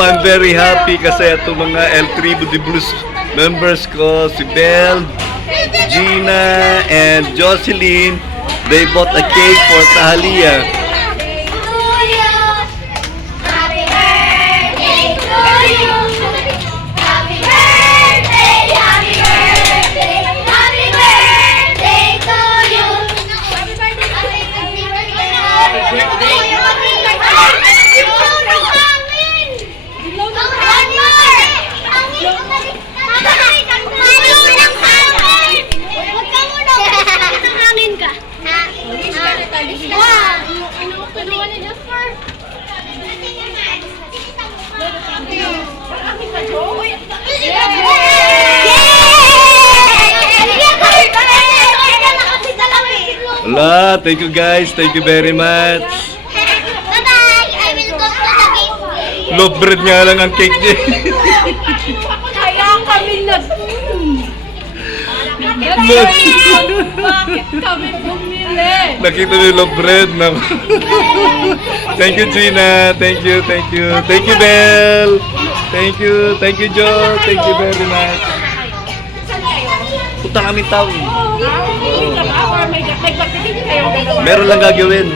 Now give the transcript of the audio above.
I'm very happy kasi ito mga El Tribu de Blues members ko, si Belle, Gina, and Jocelyn. They bought a cake for Tahalia. Wala, thank you guys, thank you very much. Bye-bye! I will go to the game. Loaf bread nga lang ang cake niya. Kaya kami Bakit kami bumili? Nakita niyo yung loaf bread na. Thank you Gina, thank you, thank you. Thank you Belle. Thank you Joe, thank you very much. Punta kami town. Or may pagtitigil kayong dalawa. Meron lang gagawin.